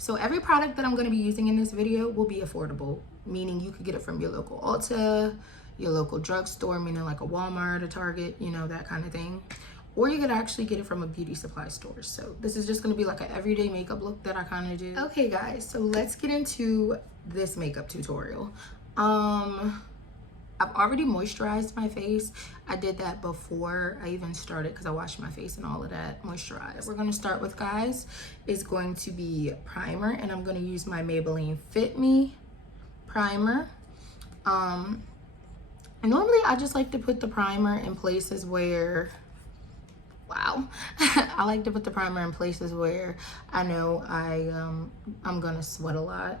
So every product that I'm going to be using in this video will be affordable, meaning you could get it from your local Ulta, your local drugstore, meaning like a Walmart, a Target, you know, that kind of thing. Or you could actually get it from a beauty supply store. So this is just going to be like an everyday makeup look that I kind of do. Okay guys, so let's get into this makeup tutorial. I've already moisturized my face. I did that before I even started because I washed my face and all of that moisturized. We're gonna start with, guys, is going to be primer, and I'm gonna use my Maybelline Fit Me primer. Normally I just like to put the primer in places where, wow, I like to put the primer in places where I know I'm gonna sweat a lot.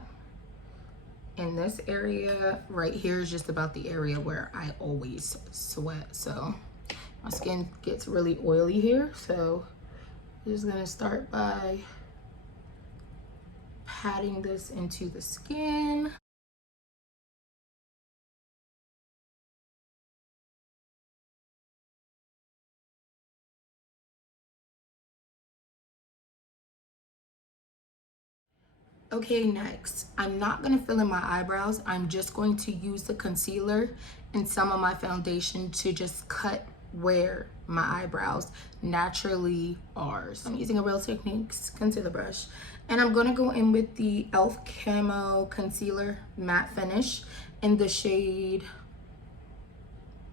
In this area right here is just about the area where I always sweat, so my skin gets really oily here. So I'm just gonna start by patting this into the skin. Okay, next, I'm not gonna fill in my eyebrows. I'm just going to use the concealer and some of my foundation to just cut where my eyebrows naturally are. So I'm using a Real Techniques concealer brush, and I'm gonna go in with the e.l.f. Camo Concealer Matte Finish in the shade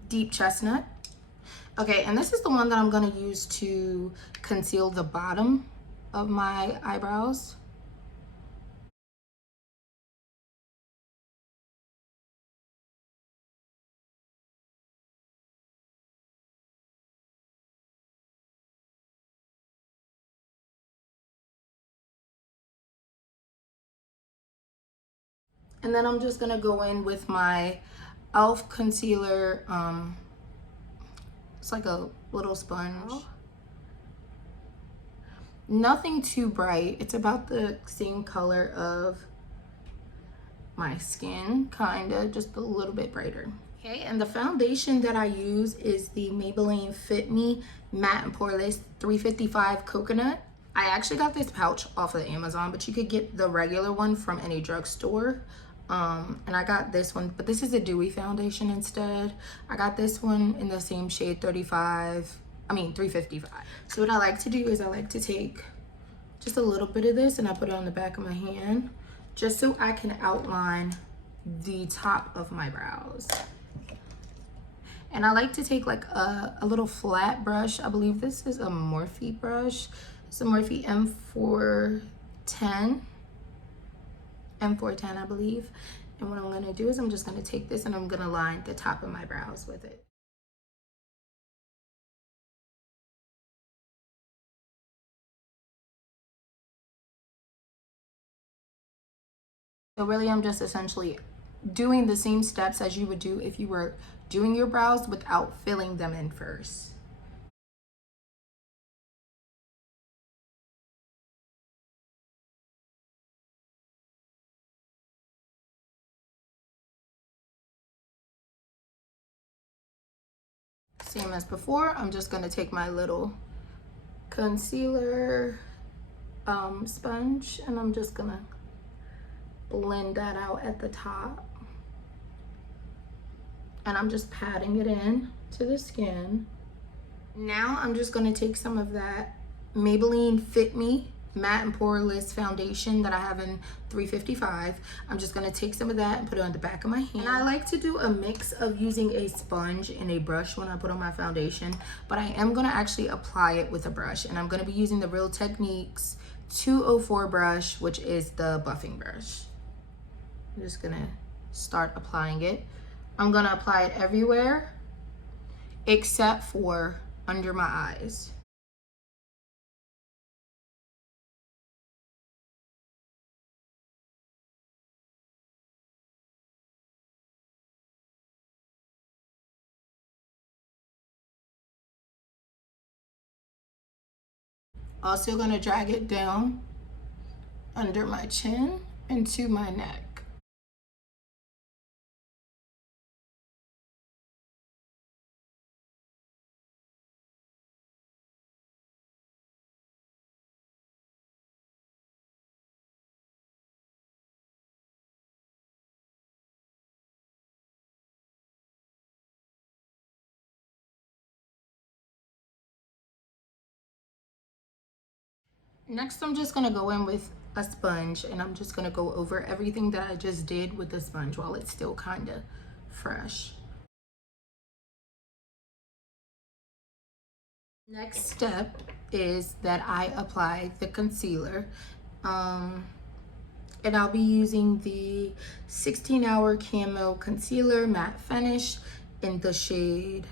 Deep Chestnut. Okay, and this is the one that I'm gonna use to conceal the bottom of my eyebrows. And then I'm just gonna go in with my e.l.f. concealer. It's like a little sponge. Nothing too bright. It's about the same color of my skin, kinda, just a little bit brighter. Okay, and the foundation that I use is the Maybelline Fit Me Matte and Poreless 355 Coconut. I actually got this pouch off of Amazon, but you could get the regular one from any drugstore. And I got this one, but this is a dewy foundation instead. I got this one in the same shade 355. So what I like to do is I like to take just a little bit of this and I put it on the back of my hand just so I can outline the top of my brows. And I like to take like a little flat brush. I believe this is a Morphe brush. It's a Morphe M410, I believe. And what I'm gonna do is I'm just gonna take this and I'm gonna line the top of my brows with it. So really I'm just essentially doing the same steps as you would do if you were doing your brows without filling them in first. Same as before, I'm just gonna take my little concealer sponge and I'm just gonna blend that out at the top. And I'm just patting it in to the skin. Now I'm just gonna take some of that Maybelline Fit Me Matte and Poreless foundation that I have in 355. I'm just gonna take some of that and put it on the back of my hand. And I like to do a mix of using a sponge and a brush when I put on my foundation, but I am gonna actually apply it with a brush, and I'm gonna be using the Real Techniques 204 brush, which is the buffing brush. I'm just gonna start applying it. I'm gonna apply it everywhere except for under my eyes. Also gonna drag it down under my chin into my neck. Next, I'm just gonna go in with a sponge and I'm just gonna go over everything that I just did with the sponge while it's still kind of fresh. Next step is that I apply the concealer. And I'll be using the 16-hour Camo Concealer Matte Finish in the shade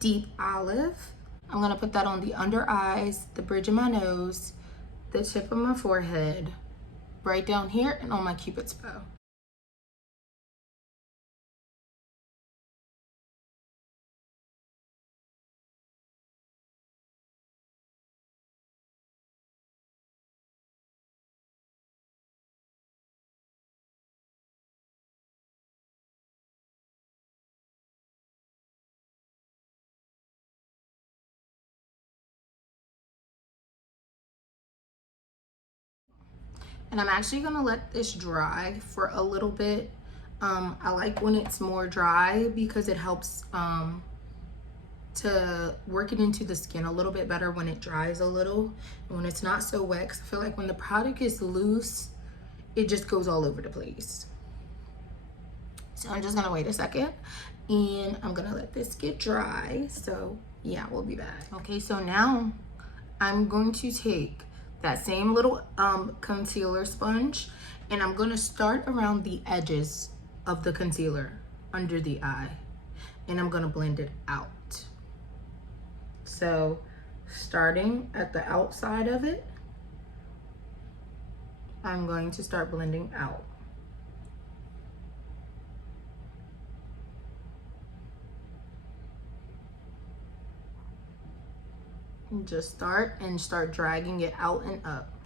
Deep Olive. I'm gonna put that on the under eyes, the bridge of my nose, the tip of my forehead, right down here, and on my Cupid's bow. And I'm actually gonna let this dry for a little bit. I like when it's more dry because it helps to work it into the skin a little bit better when it dries a little. And when it's not so wet, 'cause I feel like when the product is loose, it just goes all over the place. So I'm just gonna wait a second and I'm gonna let this get dry. So yeah, we'll be back. Okay, so now I'm going to take that same little concealer sponge and I'm gonna start around the edges of the concealer under the eye and I'm gonna blend it out. So starting at the outside of it, I'm going to start blending out. And just start dragging it out and up.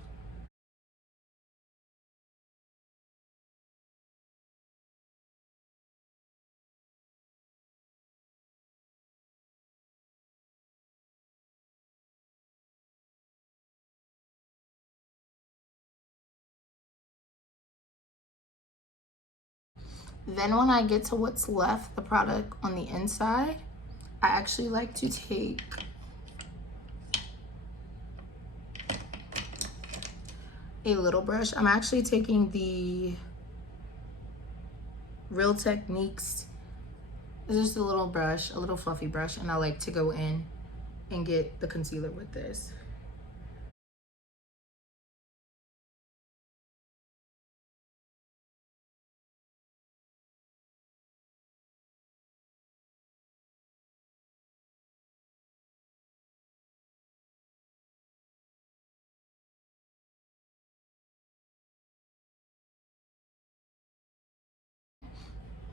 Then when I get to what's left, the product on the inside, I actually like to take a little brush. I'm actually taking the Real Techniques. It's just a little brush, a little fluffy brush, and I like to go in and get the concealer with this.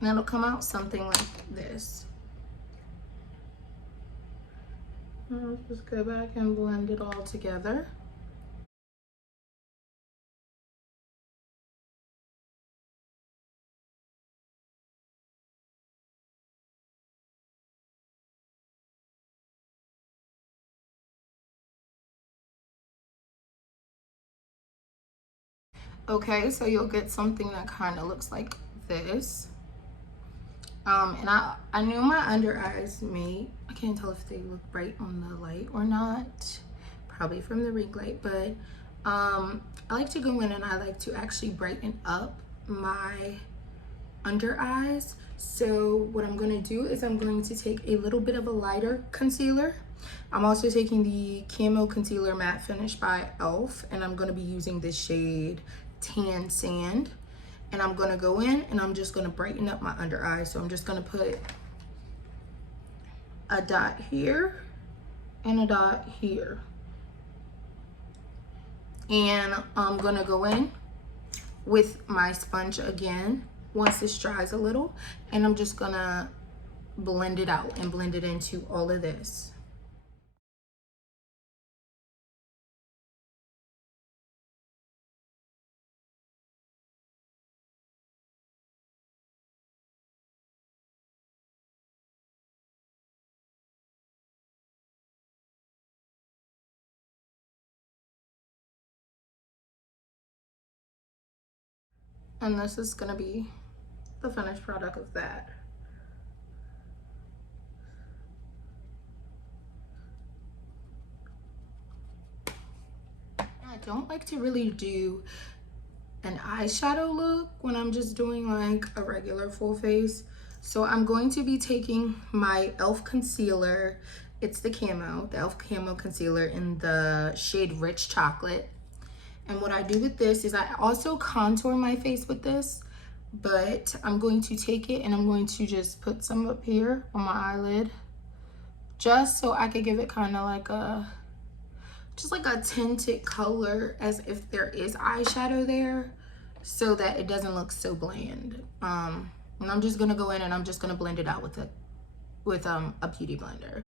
And it'll come out something like this. I'll just go back and blend it all together. Okay, so you'll get something that kind of looks like this. And I knew my under eyes I can't tell if they look bright on the light or not, probably from the ring light, but I like to go in and I like to actually brighten up my under eyes. So what I'm gonna do is I'm going to take a little bit of a lighter concealer. I'm also taking the Camo Concealer Matte Finish by e.l.f. and I'm gonna be using this shade Tan Sand. And I'm gonna go in and I'm just gonna brighten up my under eye. So I'm just gonna put a dot here and a dot here. And I'm gonna go in with my sponge again once this dries a little, and I'm just gonna blend it out and blend it into all of this. And this is gonna be the finished product of that. don't like to really do an eyeshadow look when I'm just doing like a regular full face. So I'm going to be taking my e.l.f. concealer. It's the CAMO, the e.l.f. CAMO concealer in the shade Rich Chocolate. And what I do with this is I also contour my face with this, but I'm going to take it and I'm going to just put some up here on my eyelid, just so I could give it kind of like a, just like a tinted color as if there is eyeshadow there, so that it doesn't look so bland. And I'm just gonna go in and I'm just gonna blend it out with a beauty blender.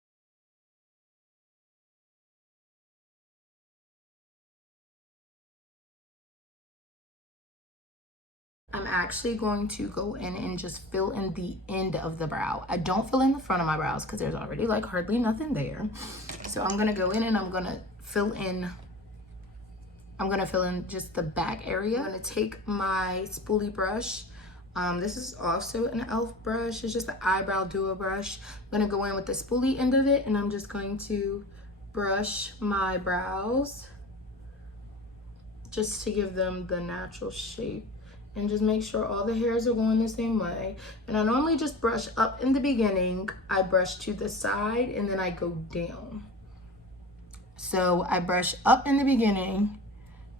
I'm actually going to go in and just fill in the end of the brow. I don't fill in the front of my brows because there's already like hardly nothing there. So I'm gonna go in and I'm gonna fill in just the back area. I'm gonna take my spoolie brush. This is also an e.l.f. brush. It's just an eyebrow duo brush. I'm gonna go in with the spoolie end of it and I'm just going to brush my brows just to give them the natural shape. And just make sure all the hairs are going the same way. And I normally just brush up in the beginning. I brush to the side and then I go down. So I brush up in the beginning,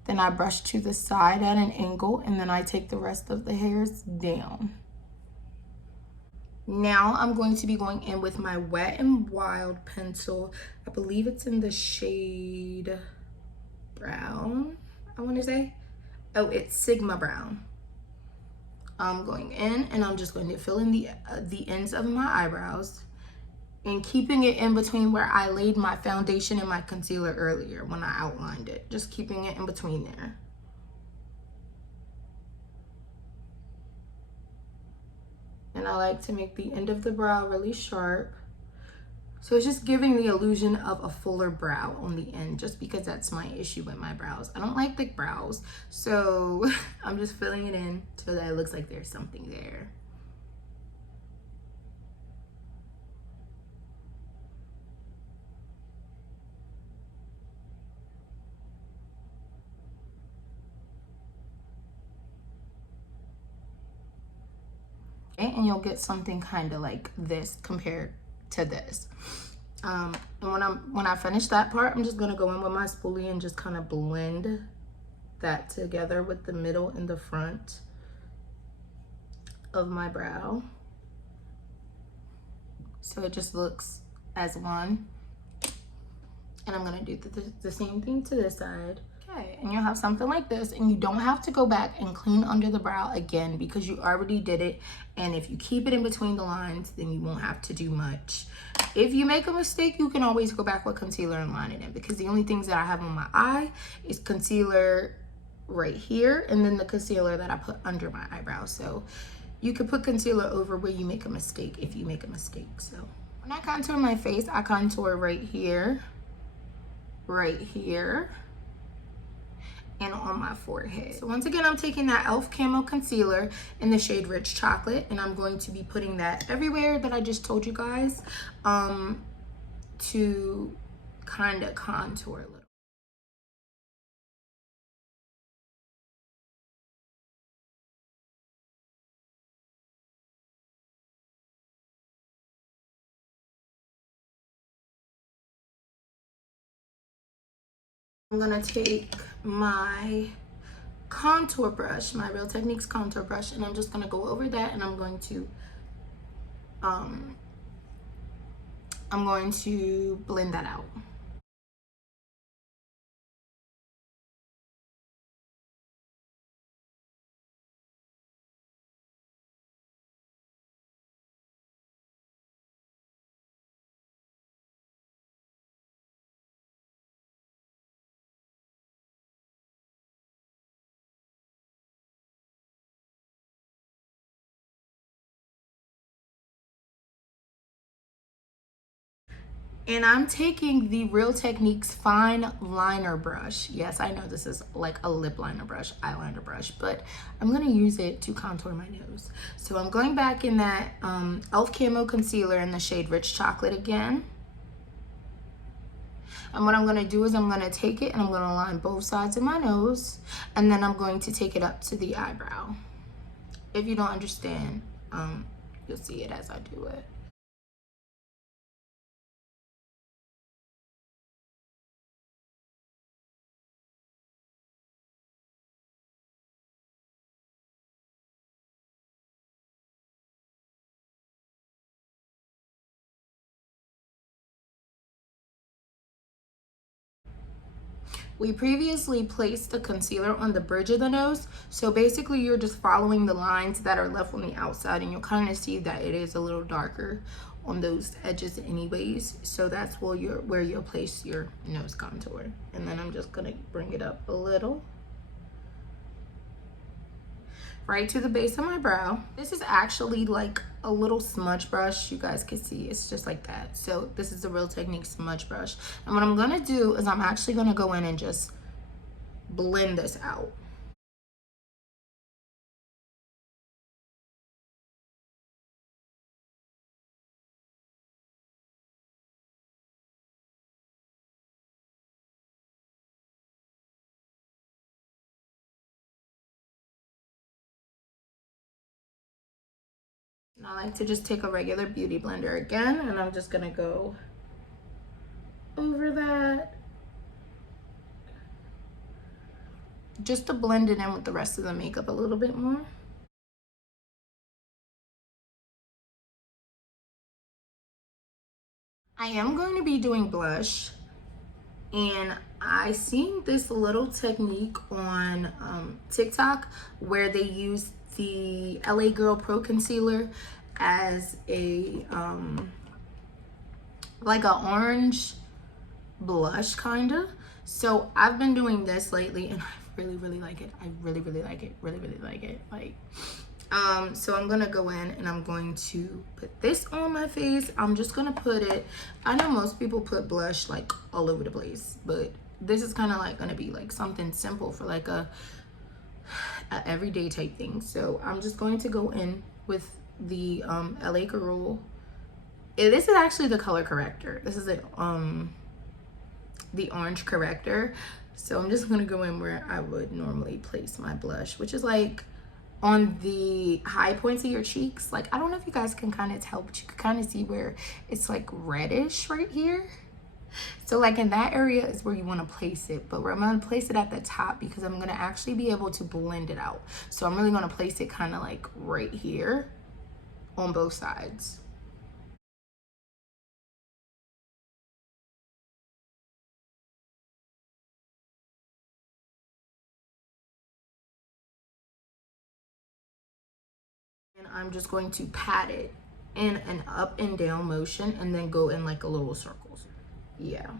then I brush to the side at an angle, and then I take the rest of the hairs down. Now I'm going to be going in with my Wet n Wild pencil. I believe it's in the shade brown, I want to say. Oh, it's Sigma brown. I'm going in and I'm just going to fill in the ends of my eyebrows and keeping it in between where I laid my foundation and my concealer earlier when I outlined it. Just keeping it in between there. And I like to make the end of the brow really sharp. So it's just giving the illusion of a fuller brow on the end, just because that's my issue with my brows. I don't like thick brows, so I'm just filling it in so that it looks like there's something there. Okay, and you'll get something kind of like this compared to this. And when I finish that part, I'm just gonna go in with my spoolie and just kind of blend that together with the middle and the front of my brow, so it just looks as one. And I'm gonna do the same thing to this side. Okay, and you'll have something like this, and you don't have to go back and clean under the brow again because you already did it. And if you keep it in between the lines, then you won't have to do much. If you make a mistake, you can always go back with concealer and line it in, because the only things that I have on my eye is concealer right here and then the concealer that I put under my eyebrow. So you could put concealer over where you make a mistake if you make a mistake. So when I contour my face, I contour right here, and on my forehead. So once again, I'm taking that e.l.f. Camo Concealer in the shade Rich Chocolate, and I'm going to be putting that everywhere that I just told you guys, to kind of contour a little. I'm gonna take my contour brush, my Real Techniques contour brush, and I'm just gonna go over that, and I'm going to blend that out. And I'm taking the Real Techniques Fine Liner Brush. Yes, I know this is like a lip liner brush, eyeliner brush, but I'm gonna use it to contour my nose. So I'm going back in that e.l.f. Camo Concealer in the shade Rich Chocolate again. And what I'm gonna do is I'm gonna take it and I'm gonna line both sides of my nose, and then I'm going to take it up to the eyebrow. If you don't understand, you'll see it as I do it. We previously placed the concealer on the bridge of the nose, so basically you're just following the lines that are left on the outside, and you'll kind of see that it is a little darker on those edges anyways. So that's where you'll place your nose contour. And then I'm just gonna bring it up a little, right to the base of my brow. This is actually like a little smudge brush. You guys can see it's just like that. So this is the Real Technique smudge brush. And what I'm gonna do is I'm actually gonna go in and just blend this out. And I like to just take a regular beauty blender again, and I'm just gonna go over that just to blend it in with the rest of the makeup a little bit more. I am going to be doing blush, and I seen this little technique on TikTok where they use the LA Girl Pro Concealer as a like an orange blush kinda. So I've been doing this lately, and I really like it. I really like it. Really like it. Like, so I'm gonna go in and I'm going to put this on my face. I'm just gonna put it, I know most people put blush like all over the place, but this is kind of like gonna be like something simple for like a everyday type thing. So I'm just going to go in with the LA Girl. This is actually the color corrector. This is it, the orange corrector. So I'm just gonna go in where I would normally place my blush, which is like on the high points of your cheeks. Like, I don't know if you guys can kind of tell, but you can kind of see where it's like reddish right here. So like in that area is where you want to place it, but I'm going to place it at the top because I'm going to actually be able to blend it out. So I'm really going to place it kind of like right here on both sides. And I'm just going to pat it in an up and down motion and then go in like a little circles. Yeah.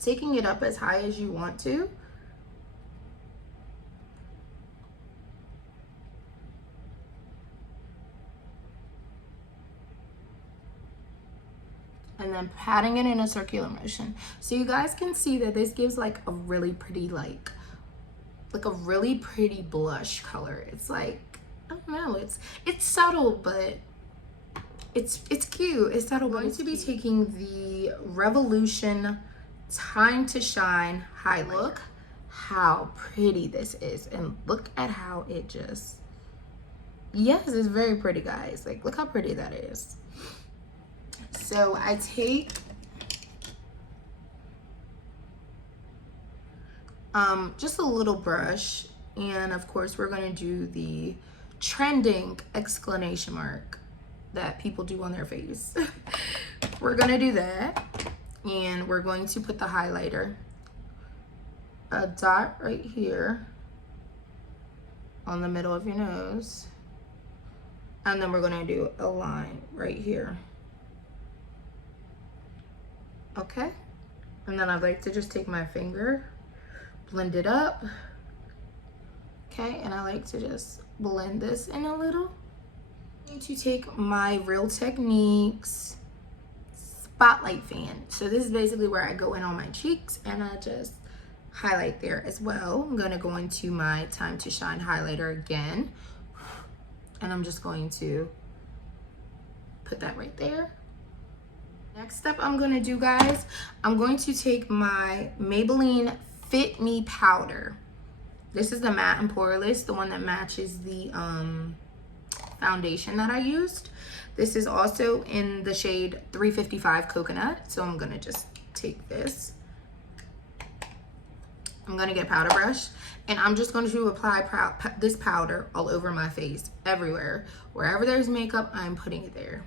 Taking it up as high as you want to. And then patting it in a circular motion. So you guys can see that this gives like a really pretty, like a really pretty blush color. It's like, I don't know, it's subtle, but it's cute. It's subtle. I'm going to be taking the Revolution Time to Shine highlighter. Look how pretty this is, and look at how it just, yes, it's very pretty, guys. Like, look how pretty that is. So I take just a little brush, and of course we're going to do the trending exclamation mark that people do on their face. We're going to do that, and we're going to put the highlighter, a dot right here on the middle of your nose, and then we're going to do a line right here. Okay, and then I'd like to just take my finger, blend it up. Okay, and I like to just blend this in a little. I'm going to take my Real Techniques spotlight fan. So this is basically where I go in on my cheeks and I just highlight there as well. I'm gonna go into my Time to Shine highlighter again, and I'm just going to put that right there. Next step I'm gonna do, guys, I'm going to take my Maybelline Fit Me powder. This is the matte and poreless, the one that matches the foundation that I used. This is also in the shade 355 Coconut. So I'm gonna just take this. I'm gonna get a powder brush and I'm just going to apply this powder all over my face, everywhere. Wherever there's makeup, I'm putting it there.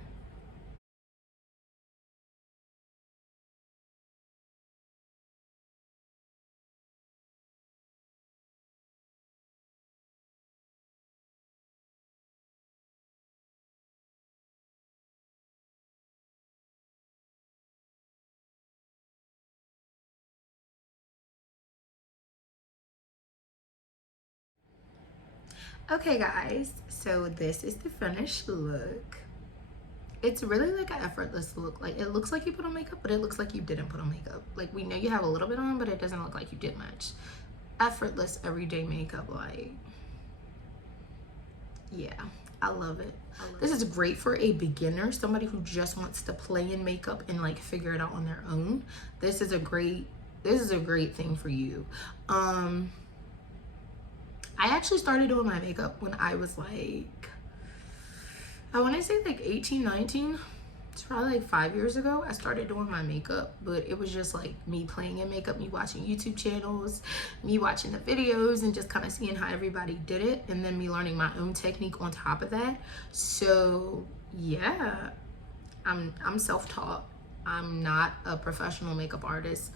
Okay guys, so this is the finished look. It's really like an effortless look. Like, it looks like you put on makeup, but it looks like you didn't put on makeup. Like, we know you have a little bit on, but it doesn't look like you did much. Effortless everyday makeup, like, yeah, I love it. This is great for a beginner, somebody who just wants to play in makeup and like figure it out on their own. This is a great thing for you. I actually started doing my makeup when I was like, I want to say like 18, 19. It's probably like 5 years ago. I started doing my makeup, but it was just like me playing in makeup, me watching YouTube channels, me watching the videos and just kind of seeing how everybody did it, and then me learning my own technique on top of that. So yeah, I'm self-taught. I'm not a professional makeup artist.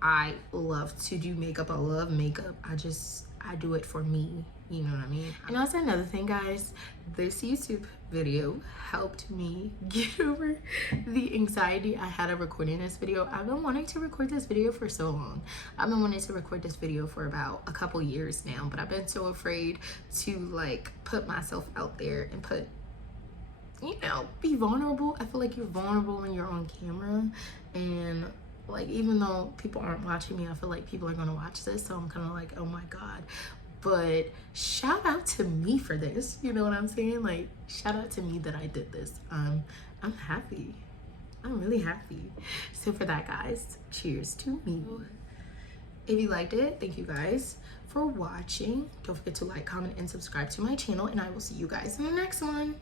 I love to do makeup. I love makeup. I do it for me, you know what I mean? And also another thing, guys, this YouTube video helped me get over the anxiety I had of recording this video. I've been wanting to record this video for so long. I've been wanting to record this video for about a couple years now, but I've been so afraid to like put myself out there and put, you know, be vulnerable. I feel like you're vulnerable when you're on camera, and like, even though people aren't watching me, I feel like people are gonna watch this, so I'm kind of like, oh my god. But shout out to me for this, you know what I'm saying? Like, shout out to me that I did this. I'm happy. I'm really happy. So for that, guys, cheers to me. If you liked it, thank you guys for watching. Don't forget to like, comment, and subscribe to my channel, and I will see you guys in the next one.